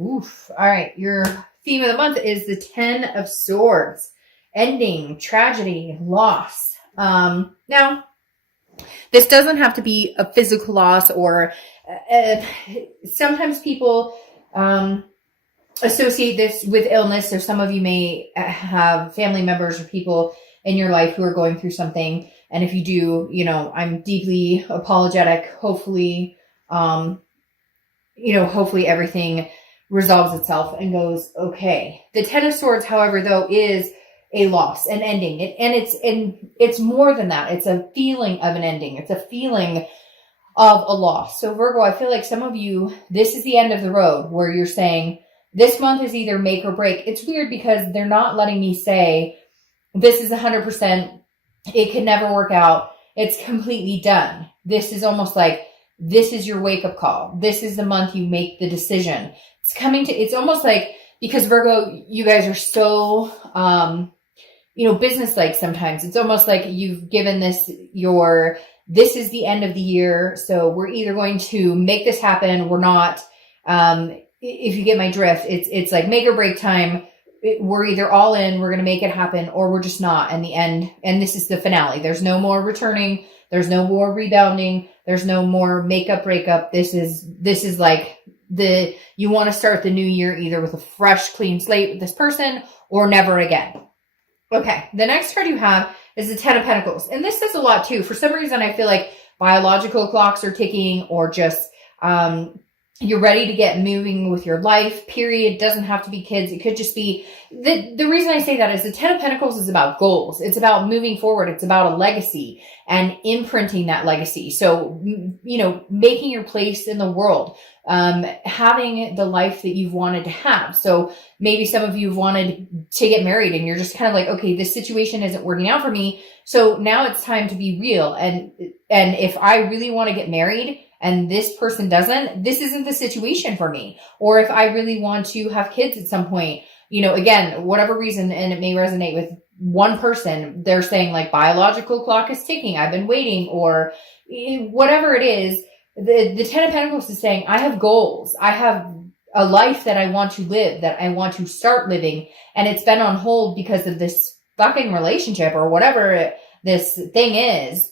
Oof. All right. Your theme of the month is the 10 of Swords. Ending, tragedy, loss. Now, this doesn't have to be a physical loss or sometimes people associate this with illness. So some of you may have family members or people in your life who are going through something. And if you do, I'm deeply apologetic. Hopefully, hopefully everything resolves itself and goes okay. The 10 of Swords, however, though, is a loss, an ending. It's more than that. It's a feeling of an ending. It's a feeling of a loss. So Virgo, I feel like some of you, this is the end of the road where you're saying this month is either make or break. It's weird because they're not letting me say this is 100%. It can never work out. It's completely done. This is almost like this is your wake up call. This is the month you make the decision. It's almost like, because Virgo, you guys are so, business-like sometimes. It's almost like you've given this is the end of the year. So we're either going to make this happen. We're not, if you get my drift, it's like make or break time. We're either all in, we're going to make it happen, or we're just not. And the end, and this is the finale. There's no more returning. There's no more rebounding. There's no more makeup, breakup. This is like you want to start the new year either with a fresh, clean slate with this person or never again. Okay. The next card you have is the 10 of Pentacles. And this says a lot too. For some reason, I feel like biological clocks are ticking, or just, you're ready to get moving with your life, period. Doesn't have to be kids. It could just be, the reason I say that is the 10 of Pentacles is about goals. It's about moving forward. It's about a legacy and imprinting that legacy. So, making your place in the world, having the life that you've wanted to have. So maybe some of you have wanted to get married and you're just kind of like, okay, this situation isn't working out for me. So now it's time to be real. And if I really want to get married, and this person doesn't, this isn't the situation for me. Or if I really want to have kids at some point, again, whatever reason, and it may resonate with one person, they're saying like biological clock is ticking. I've been waiting, or whatever it is. The 10 of Pentacles is saying, I have goals. I have a life that I want to live, that I want to start living. And it's been on hold because of this fucking relationship or whatever this thing is.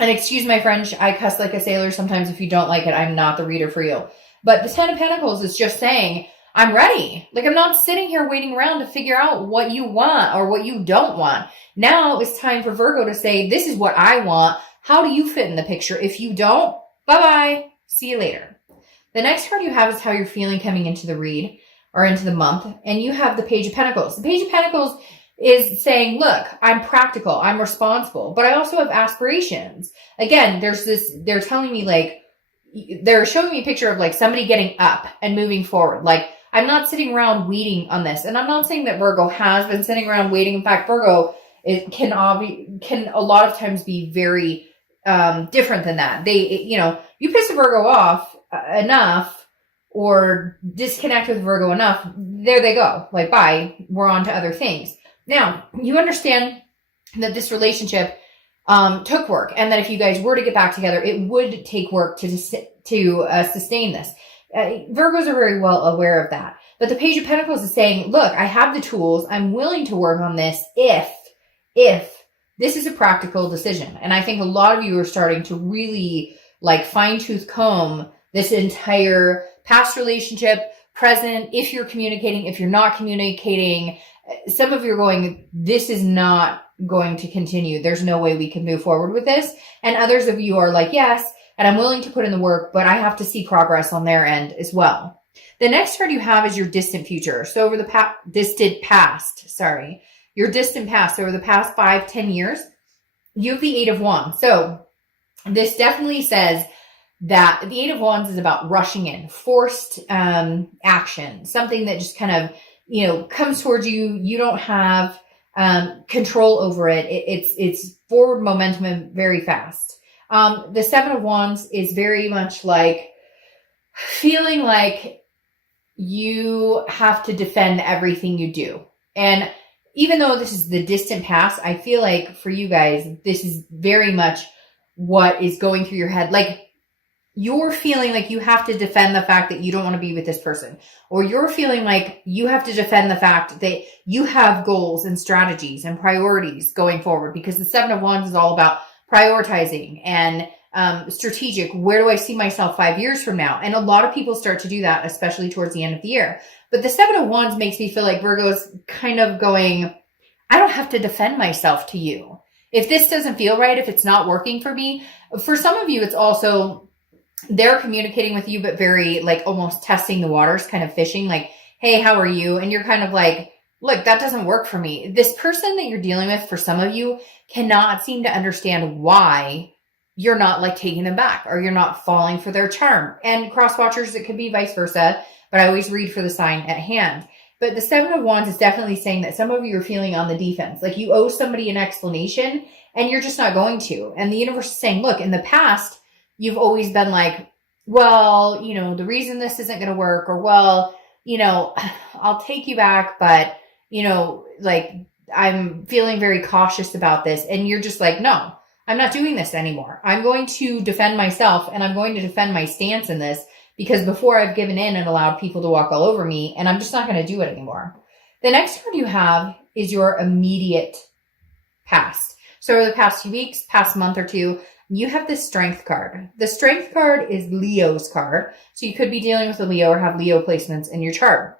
And excuse my French, I cuss like a sailor sometimes. If you don't like it, I'm not the reader for you. But the 10 of Pentacles is just saying, I'm ready. Like, I'm not sitting here waiting around to figure out what you want or what you don't want. Now it's time for Virgo to say, this is what I want. How do you fit in the picture? If you don't, bye-bye. See you later. The next card you have is how you're feeling coming into the read or into the month. And you have the Page of Pentacles. The Page of Pentacles is saying, look, I'm practical, I'm responsible, but I also have aspirations. Again, they're telling me like, they're showing me a picture of like somebody getting up and moving forward. Like, I'm not sitting around waiting on this. And I'm not saying that Virgo has been sitting around waiting. In fact, Virgo can a lot of times be very different than that. You piss a Virgo off enough or disconnect with Virgo enough, there they go. Like, bye, we're on to other things. Now, you understand that this relationship took work, and that if you guys were to get back together, it would take work to sustain this. Virgos are very well aware of that. But the Page of Pentacles is saying, look, I have the tools. I'm willing to work on this if this is a practical decision. And I think a lot of you are starting to really like fine-tooth comb this entire past relationship, present, if you're communicating, if you're not communicating. Some of you are going, this is not going to continue. There's no way we can move forward with this. And others of you are like, yes, and I'm willing to put in the work, but I have to see progress on their end as well. The next card you have is your distant future. So over the distant past, your distant past. So over the past 5-10 years, you have the 8 of Wands. So this definitely says that the 8 of Wands is about rushing in, forced action, something that just kind of, comes towards you. You don't have control over it. It's forward momentum and very fast. The 7 of Wands is very much like feeling like you have to defend everything you do. And even though this is the distant past, I feel like for you guys, this is very much what is going through your head. Like, you're feeling like you have to defend the fact that you don't want to be with this person, or you're feeling like you have to defend the fact that you have goals and strategies and priorities going forward, because the Seven of Wands is all about prioritizing and strategic. Where do I see myself 5 years from now? And a lot of people start to do that, especially towards the end of the year. But the Seven of Wands makes me feel like Virgo's kind of going, I don't have to defend myself to you. If this doesn't feel right, if it's not working for me, for some of you, it's also they're communicating with you, but very like almost testing the waters, kind of fishing, like, hey, how are you? And you're kind of like, look, that doesn't work for me. This person that you're dealing with, for some of you, cannot seem to understand why you're not like taking them back, or you're not falling for their charm. And cross watchers, it could be vice versa, but I always read for the sign at hand. But the Seven of Wands is definitely saying that some of you are feeling on the defense, like you owe somebody an explanation and you're just not going to. And the universe is saying, look, in the past, you've always been like, well, you know, the reason this isn't going to work, or, well, you know, I'll take you back, but, you know, like, I'm feeling very cautious about this. And you're just like, no, I'm not doing this anymore. I'm going to defend myself, and I'm going to defend my stance in this, because before I've given in and allowed people to walk all over me, and I'm just not going to do it anymore. The next card you have is your immediate past. So over the past few weeks, past month or two, you have the Strength card. The Strength card is Leo's card. So you could be dealing with a Leo or have Leo placements in your chart.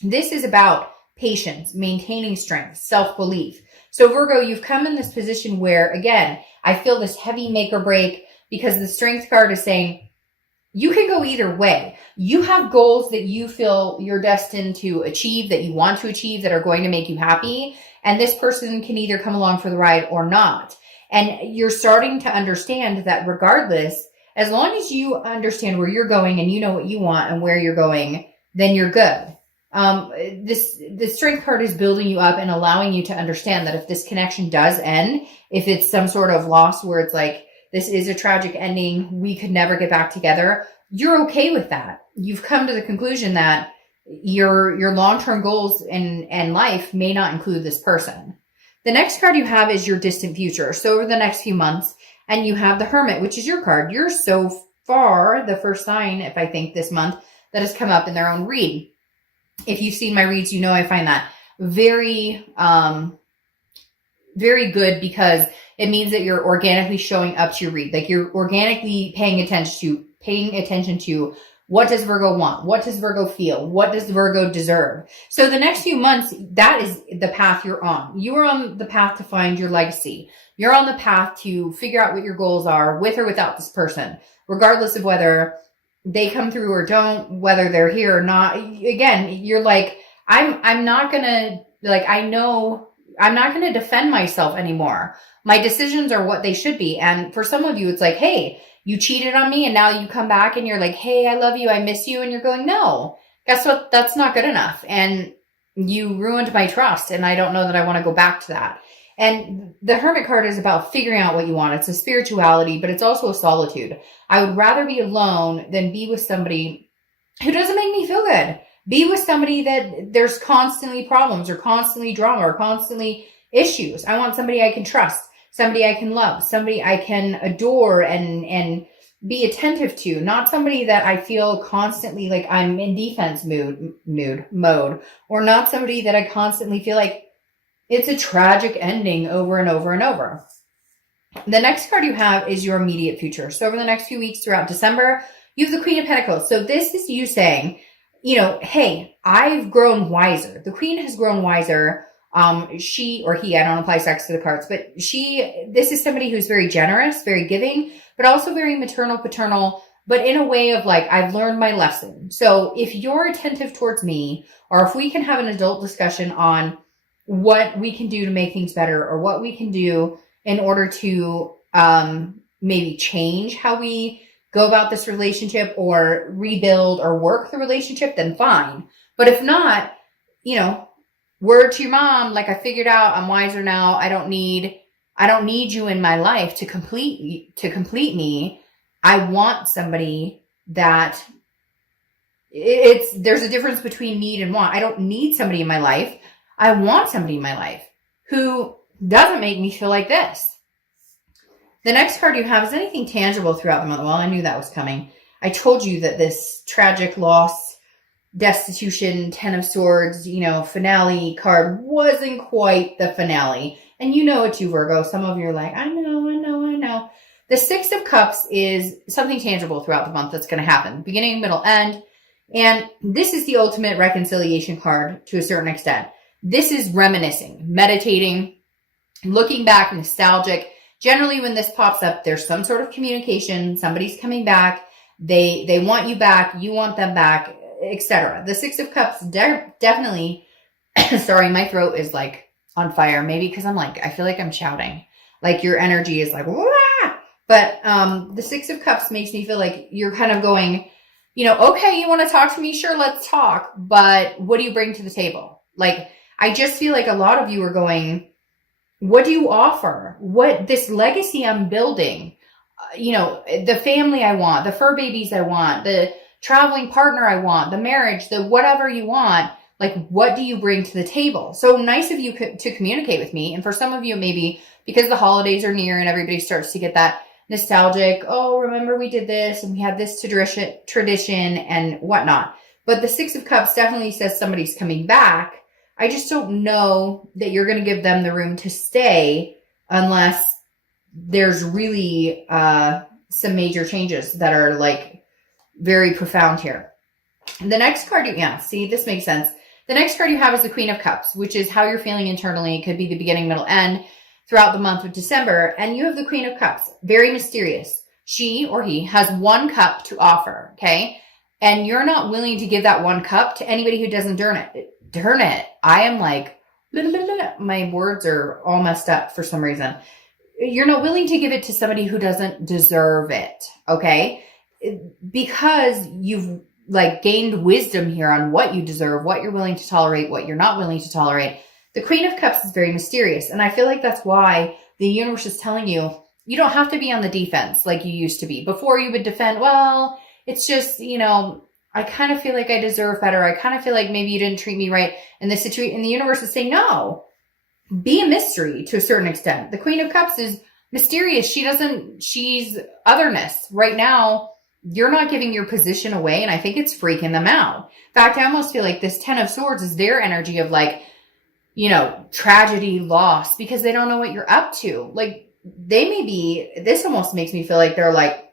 This is about patience, maintaining strength, self-belief. So Virgo, you've come in this position where, again, I feel this heavy make or break, because the Strength card is saying you can go either way. You have goals that you feel you're destined to achieve, that you want to achieve, that are going to make you happy. And this person can either come along for the ride or not. And you're starting to understand that regardless, as long as you understand where you're going and you know what you want and where you're going, then you're good. The Strength card is building you up and allowing you to understand that if this connection does end, if it's some sort of loss where it's like, this is a tragic ending, we could never get back together, you're okay with that. You've come to the conclusion that your long-term goals in life may not include this person. The next card you have is your distant future. So over the next few months, and you have the Hermit, which is your card. You're so far the first sign, if I think this month, that has come up in their own read. If you've seen my reads, you know I find that very, very good, because it means that you're organically showing up to your read. Like you're organically paying attention to what does Virgo want? What does Virgo feel? What does Virgo deserve? So the next few months, that is the path you're on. You are on the path to find your legacy. You're on the path to figure out what your goals are, with or without this person, regardless of whether they come through or don't, whether they're here or not. Again, you're like, I'm not going to, like, I know I'm not going to defend myself anymore. My decisions are what they should be. And for some of you, it's like, hey, you cheated on me and now you come back and you're like, hey, I love you, I miss you. And you're going, no, guess what? That's not good enough. And you ruined my trust. And I don't know that I want to go back to that. And the Hermit card is about figuring out what you want. It's a spirituality, but it's also a solitude. I would rather be alone than be with somebody who doesn't make me feel good. Be with somebody that there's constantly problems or constantly drama or constantly issues. I want somebody I can trust, somebody I can love, somebody I can adore and be attentive to, not somebody that I feel constantly like I'm in defense mode, or not somebody that I constantly feel like it's a tragic ending over and over and over. The next card you have is your immediate future. So over the next few weeks throughout December, you have the Queen of Pentacles. So this is you saying, you know, hey, I've grown wiser. The Queen has grown wiser. She or he, I don't apply sex to the cards, but this is somebody who's very generous, very giving, but also very maternal, paternal, but in a way of like, I've learned my lesson. So if you're attentive towards me, or if we can have an adult discussion on what we can do to make things better, or what we can do in order to maybe change how we go about this relationship or rebuild or work the relationship, then fine. But if not, you know, word to your mom, like I figured out, I'm wiser now. I don't need you in my life to complete me. I want somebody that there's a difference between need and want. I don't need somebody in my life. I want somebody in my life who doesn't make me feel like this. The next card you have is anything tangible throughout the month. Well, I knew that was coming. I told you that this tragic loss, destitution, Ten of Swords, finale card wasn't quite the finale. And you know it too, Virgo. Some of you are like, I know. The Six of Cups is something tangible throughout the month that's going to happen. Beginning, middle, end. And this is the ultimate reconciliation card to a certain extent. This is reminiscing, meditating, looking back, nostalgic. Generally, when this pops up, there's some sort of communication. Somebody's coming back. They want you back. You want them back, etc. The Six of Cups definitely, sorry, my throat is like on fire. Maybe because I feel like I'm shouting. Like your energy is like, wah! But the Six of Cups makes me feel like you're kind of going, okay, you want to talk to me? Sure, let's talk. But what do you bring to the table? Like, I just feel like a lot of you are going, what do you offer? What this legacy I'm building, the family I want, the fur babies I want, the traveling partner I want, the marriage, the whatever you want, like, what do you bring to the table? So nice of you to communicate with me. And for some of you, maybe because the holidays are near and everybody starts to get that nostalgic, oh, remember we did this and we had this tradition and whatnot. But the Six of Cups definitely says somebody's coming back. I just don't know that you're going to give them the room to stay unless there's really some major changes that are like very profound here. The next card, see, this makes sense. The next card you have is the Queen of Cups, which is how you're feeling internally. It could be the beginning, middle, end throughout the month of December. And you have the Queen of Cups, very mysterious. She or he has one cup to offer, okay? And you're not willing to give that one cup to anybody who doesn't earn it. I am like, my words are all messed up for some reason. You're not willing to give it to somebody who doesn't deserve it, okay? Because you've gained wisdom here on what you deserve, what you're willing to tolerate, what you're not willing to tolerate. The Queen of Cups is very mysterious. And I feel like that's why the universe is telling you, you don't have to be on the defense like you used to be. Before you would defend, well, it's just, I kind of feel like I deserve better. I kind of feel like maybe you didn't treat me right. And the universe is saying, no, be a mystery to a certain extent. The Queen of Cups is mysterious. She's otherness. Right now, you're not giving your position away. And I think it's freaking them out. In fact, I almost feel like this Ten of Swords is their energy of tragedy, loss, because they don't know what you're up to. This almost makes me feel like they're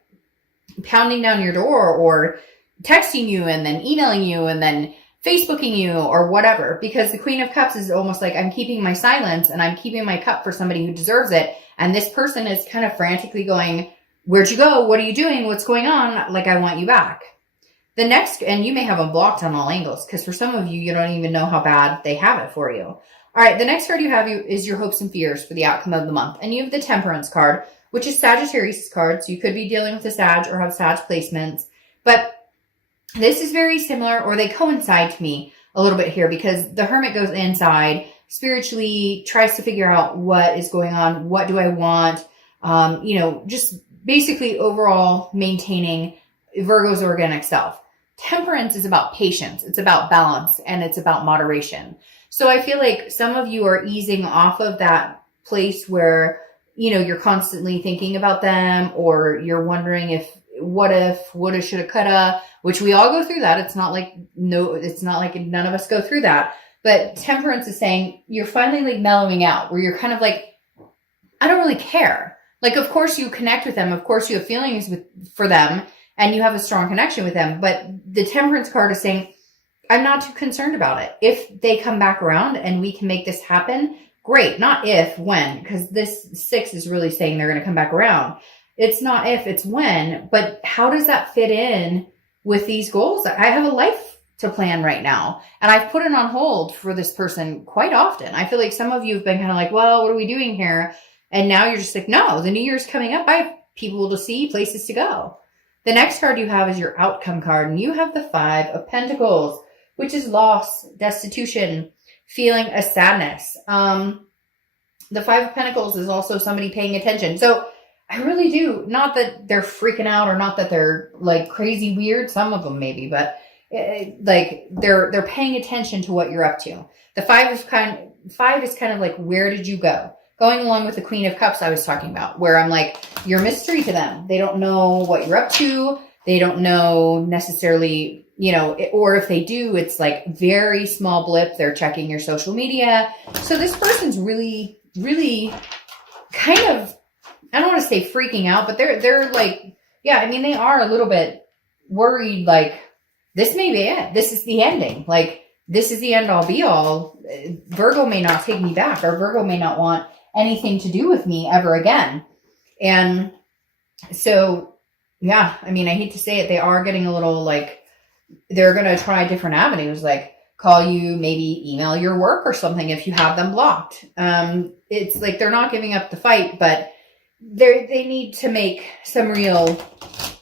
pounding down your door or texting you and then emailing you and then Facebooking you or whatever, because the Queen of Cups is almost like I'm keeping my silence and I'm keeping my cup for somebody who deserves it. And this person is kind of frantically going, where'd you go? What are you doing? What's going on? I want you back. The next, and you may have them blocked on all angles because for some of you, you don't even know how bad they have it for you. All right, the next card you have is your hopes and fears for the outcome of the month. And you have the Temperance card, which is Sagittarius card. So you could be dealing with a Sag or have Sag placements. But this is very similar, or they coincide to me a little bit here because the Hermit goes inside, spiritually tries to figure out what is going on. What do I want? Just basically overall maintaining Virgo's organic self. Temperance is about patience. It's about balance and it's about moderation. So I feel like some of you are easing off of that place where, you're constantly thinking about them or you're wondering what if, woulda, shoulda, coulda, which we all go through that. It's not like none of us go through that. But Temperance is saying you're finally mellowing out where you're kind of like, I don't really care. Of course you connect with them. Of course you have feelings for them and you have a strong connection with them. But the Temperance card is saying, I'm not too concerned about it. If they come back around and we can make this happen, great. Not if, when, because this 6 is really saying they're going to come back around. It's not if, it's when. But how does that fit in with these goals? I have a life to plan right now. And I've put it on hold for this person quite often. I feel like some of you have been kind of like, well, what are we doing here? And now you're just like, no, the new year's coming up. I have people to see, places to go. The next card you have is your outcome card. And you have the 5 of Pentacles, which is loss, destitution, feeling a sadness. The 5 of Pentacles is also somebody paying attention. So I really do, not that they're freaking out or not that they're crazy weird. Some of them maybe, but they're paying attention to what you're up to. The 5 is kind of like, where did you go? going along with the Queen of Cups I was talking about, where I'm like, you're a mystery to them. They don't know what you're up to. They don't know necessarily, you know, or if they do, it's like very small blip. They're checking your social media. So this person's really, really kind of, I don't want to say freaking out, but they're like, yeah, I mean, they are a little bit worried, like, this may be it. This is the ending. Like, this is the end all be all. Virgo may not take me back, or Virgo may not want anything to do with me ever again. And so, yeah, I mean, I hate to say it. They are getting a little like, they're going to try different avenues, like call you, maybe email your work or something if you have them blocked. It's like they're not giving up the fight, but they need to make some real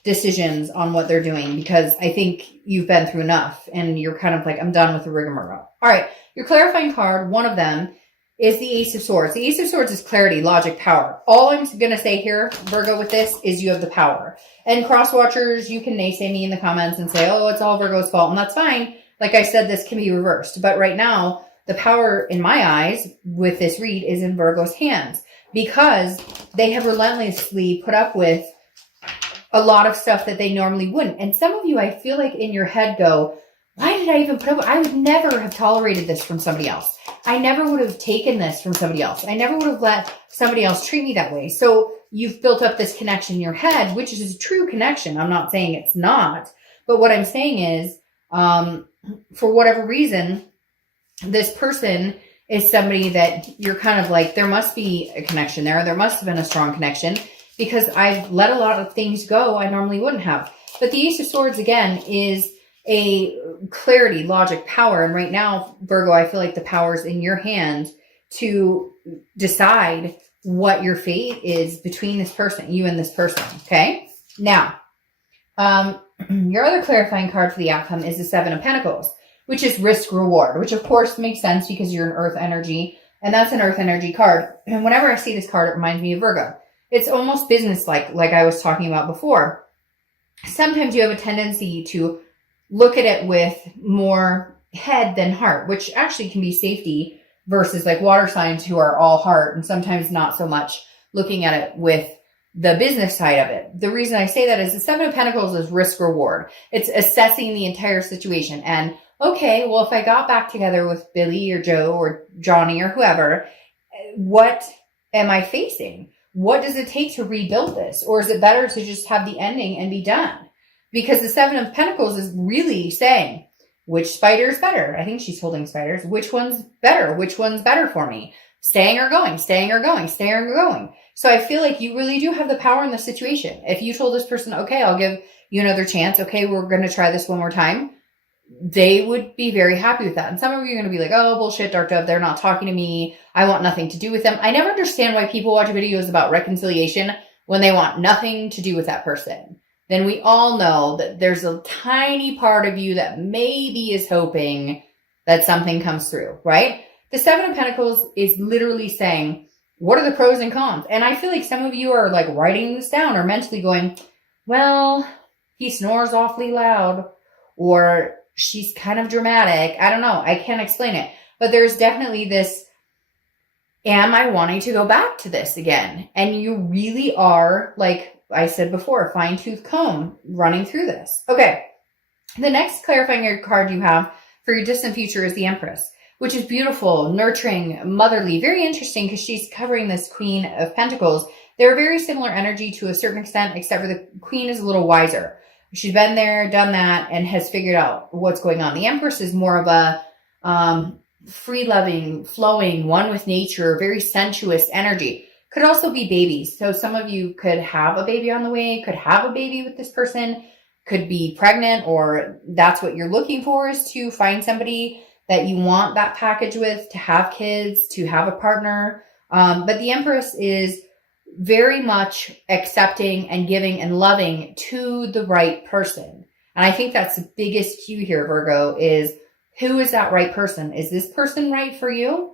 decisions on what they're doing, because I think you've been through enough and you're kind of like, I'm done with the rigmarole. All right. Your clarifying card, one of them is the Ace of Swords. The Ace of Swords is clarity, logic, power. All I'm going to say here, Virgo, with this is you have the power. And cross watchers, you can naysay me in the comments and say, oh, it's all Virgo's fault. And that's fine. Like I said, this can be reversed. But right now, the power in my eyes with this read is in Virgo's hands, because they have relentlessly put up with a lot of stuff that they normally wouldn't. And some of you, I feel like in your head go, why did I even put up with, I would never have tolerated this from somebody else. I never would have taken this from somebody else. I never would have let somebody else treat me that way. So you've built up this connection in your head, which is a true connection. I'm not saying it's not, but what I'm saying is, for whatever reason, this person is somebody that you're kind of like, there must be a connection there. There must have been a strong connection, because I've let a lot of things go I normally wouldn't have. But the Ace of Swords, again, is a clarity, logic, power. And right now, Virgo, I feel like the power's in your hand to decide what your fate is between this person, you and this person. Okay. Now, your other clarifying card for the outcome is the Seven of Pentacles, which is risk reward, which of course makes sense because you're an earth energy, and that's an earth energy card. And whenever I see this card, it reminds me of Virgo. It's almost business-like, like I was talking about before. Sometimes you have a tendency to look at it with more head than heart, which actually can be safety, versus like water signs who are all heart, and sometimes not so much looking at it with the business side of it. The reason I say that is the Seven of Pentacles is risk reward. It's assessing the entire situation. And okay, well, if I got back together with Billy or Joe or Johnny or whoever, what am I facing? What does it take to rebuild this? Or is it better to just have the ending and be done? Because the Seven of Pentacles is really saying, which spider is better? I think she's holding spiders. Which one's better? Which one's better for me? Staying or going, staying or going, staying or going. So I feel like you really do have the power in the situation. If you told this person, okay, I'll give you another chance. Okay, we're going to try this one more time. They would be very happy with that. And some of you are going to be like, oh, bullshit, Dark Dove. They're not talking to me. I want nothing to do with them. I never understand why people watch videos about reconciliation when they want nothing to do with that person. Then we all know that there's a tiny part of you that maybe is hoping that something comes through, right? The Seven of Pentacles is literally saying, what are the pros and cons? And I feel like some of you are like writing this down or mentally going, well, he snores awfully loud, or she's kind of dramatic. I don't know. I can't explain it. But there's definitely this, am I wanting to go back to this again? And you really are, like I said before, fine-tooth comb running through this. Okay. The next clarifying card you have for your distant future is the Empress, which is beautiful, nurturing, motherly, very interesting because she's covering this Queen of Pentacles. They're very similar energy to a certain extent, except for the Queen is a little wiser. She's been there, done that, and has figured out what's going on. The Empress is more of a free-loving, flowing, one with nature, very sensuous energy. Could also be babies. So some of you could have a baby on the way, could have a baby with this person, could be pregnant, or that's what you're looking for, is to find somebody that you want that package with, to have kids, to have a partner. But the Empress is very much accepting and giving and loving to the right person. And I think that's the biggest cue here, Virgo, is who is that right person? Is this person right for you?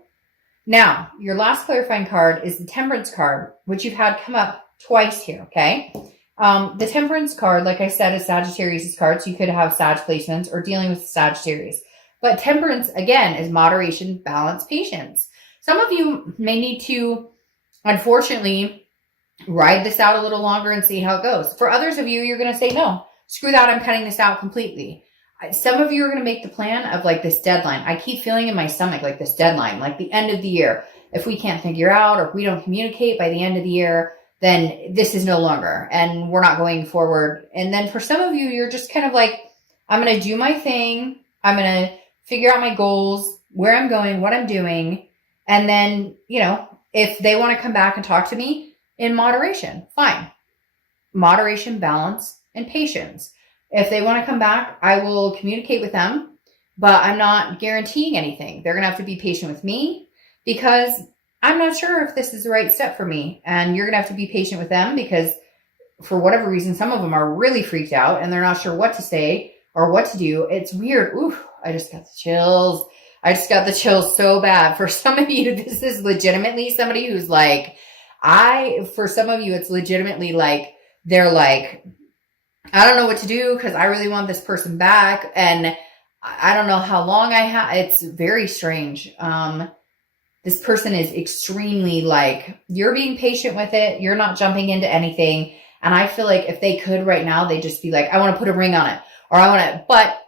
Now, your last clarifying card is the Temperance card, which you've had come up twice here, okay? The Temperance card, like I said, is Sagittarius' card, so you could have Sag placements or dealing with Sagittarius. But Temperance, again, is moderation, balance, patience. Some of you may need to unfortunately, ride this out a little longer and see how it goes. For others of you, you're going to say, no, screw that. I'm cutting this out completely. Some of you are going to make the plan of like this deadline. I keep feeling in my stomach like this deadline, like the end of the year. If we can't figure out or if we don't communicate by the end of the year, then this is no longer and we're not going forward. And then for some of you, you're just kind of like, I'm going to do my thing. I'm going to figure out my goals, where I'm going, what I'm doing. And then, if they want to come back and talk to me in moderation, fine. Moderation, balance, and patience. If they want to come back, I will communicate with them, but I'm not guaranteeing anything. They're going to have to be patient with me because I'm not sure if this is the right step for me. And you're going to have to be patient with them because for whatever reason, some of them are really freaked out and they're not sure what to say or what to do. It's weird. Ooh, I just got the chills. I just got the chills so bad. For some of you, this is legitimately somebody who's like, for some of you, it's legitimately like, they're like, I don't know what to do because I really want this person back. And I don't know how long I have. It's very strange. This person is extremely like, you're being patient with it. You're not jumping into anything. And I feel like if they could right now, they'd just be like, I want to put a ring on it or I want to, but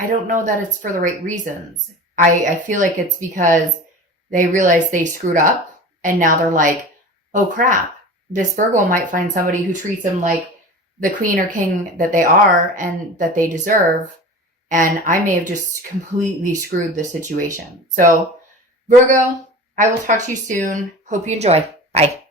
I don't know that it's for the right reasons. I feel like it's because they realize they screwed up and now they're like, oh crap, this Virgo might find somebody who treats them like the queen or king that they are and that they deserve. And I may have just completely screwed the situation. So Virgo, I will talk to you soon. Hope you enjoy. Bye.